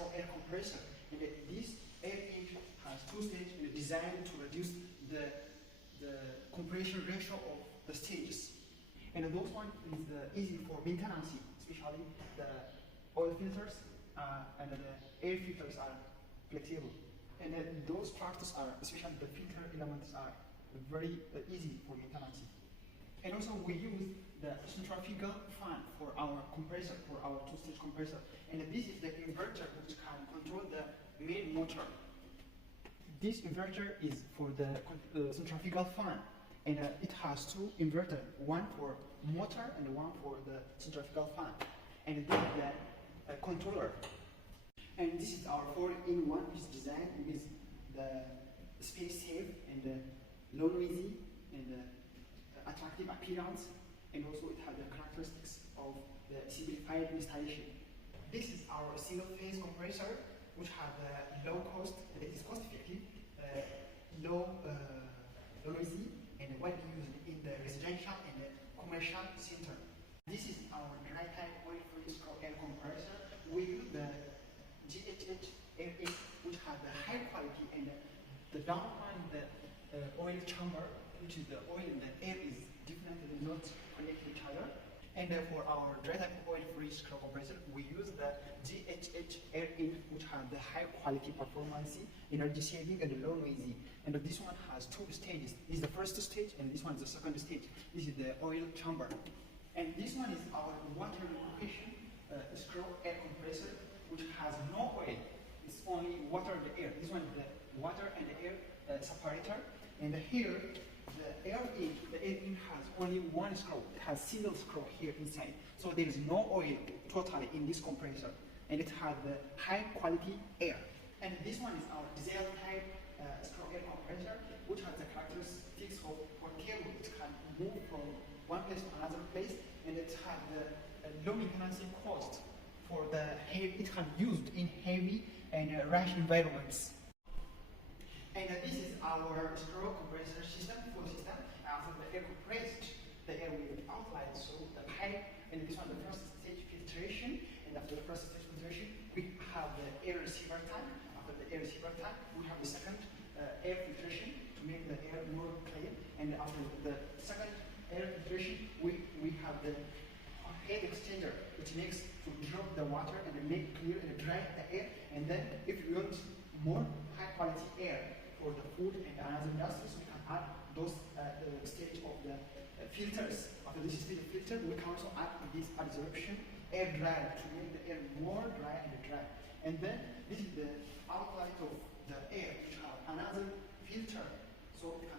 scroll air compressor. And this air intake has two stages and designed to reduce the compression ratio of the stages. And those one is easy for maintenance, especially the oil filters and the air filters are flexible. And those parts are, especially the filter elements, are very easy for maintenance. And also we use the centrifugal fan for our compressor, for our two-stage compressor. And this is the inverter which can control the main motor. This inverter is for the centrifugal fan. And it has two inverters, one for motor and one for the centrifugal fan. And this is the controller. And this is our 4-in-1, which is designed with the space safe and low noisy and attractive appearance, and also it has the characteristics of the simplified installation. This is our single-phase compressor, which has low cost, and it is cost-effective, low noisy, and widely used in the residential and the commercial center. This is our dry-type oil-free scroll air compressor. We use the GHH air in, which has the high quality, and the down one, the oil chamber, which is the oil and the air is definitely not connected to each other. And for our dry type oil-free scroll compressor, we use the GHH air in, which has the high quality performance, energy saving, and low noisy. And this one has two stages. This is the first stage, and this one is the second stage. This is the oil chamber. And this one is our water lubrication scroll air compressor, which has no oil. It's only water and the air. This one is the water and the air separator. And here, the air in has only one screw. It has single screw here inside. So there is no oil totally in this compressor. And it has the high quality air. And this one is our diesel type screw air compressor, which has the characteristics of portable. It can move from one place to another place, and it has the low maintenance cost for the heavy. It can be used in heavy and rush environments. And this is our scroll compressor system, full system. After the air compressed, the air will be outlined, so the pipe, and this one the first stage filtration, and after the first stage filtration, we have the air receiver tank. After the air receiver tank, we have the second air filtration to make the air more clear, and after the second air filtration, we have the head exchanger, which makes to drop the water and make clear and dry the air, and then if you want more high quality air for the food and other industries, we can add those stage of the filters. After this stage of filter, we can also add this adsorption air dryer to make the air more dry and dry. And then this is the outlet of the air, which have another filter, so it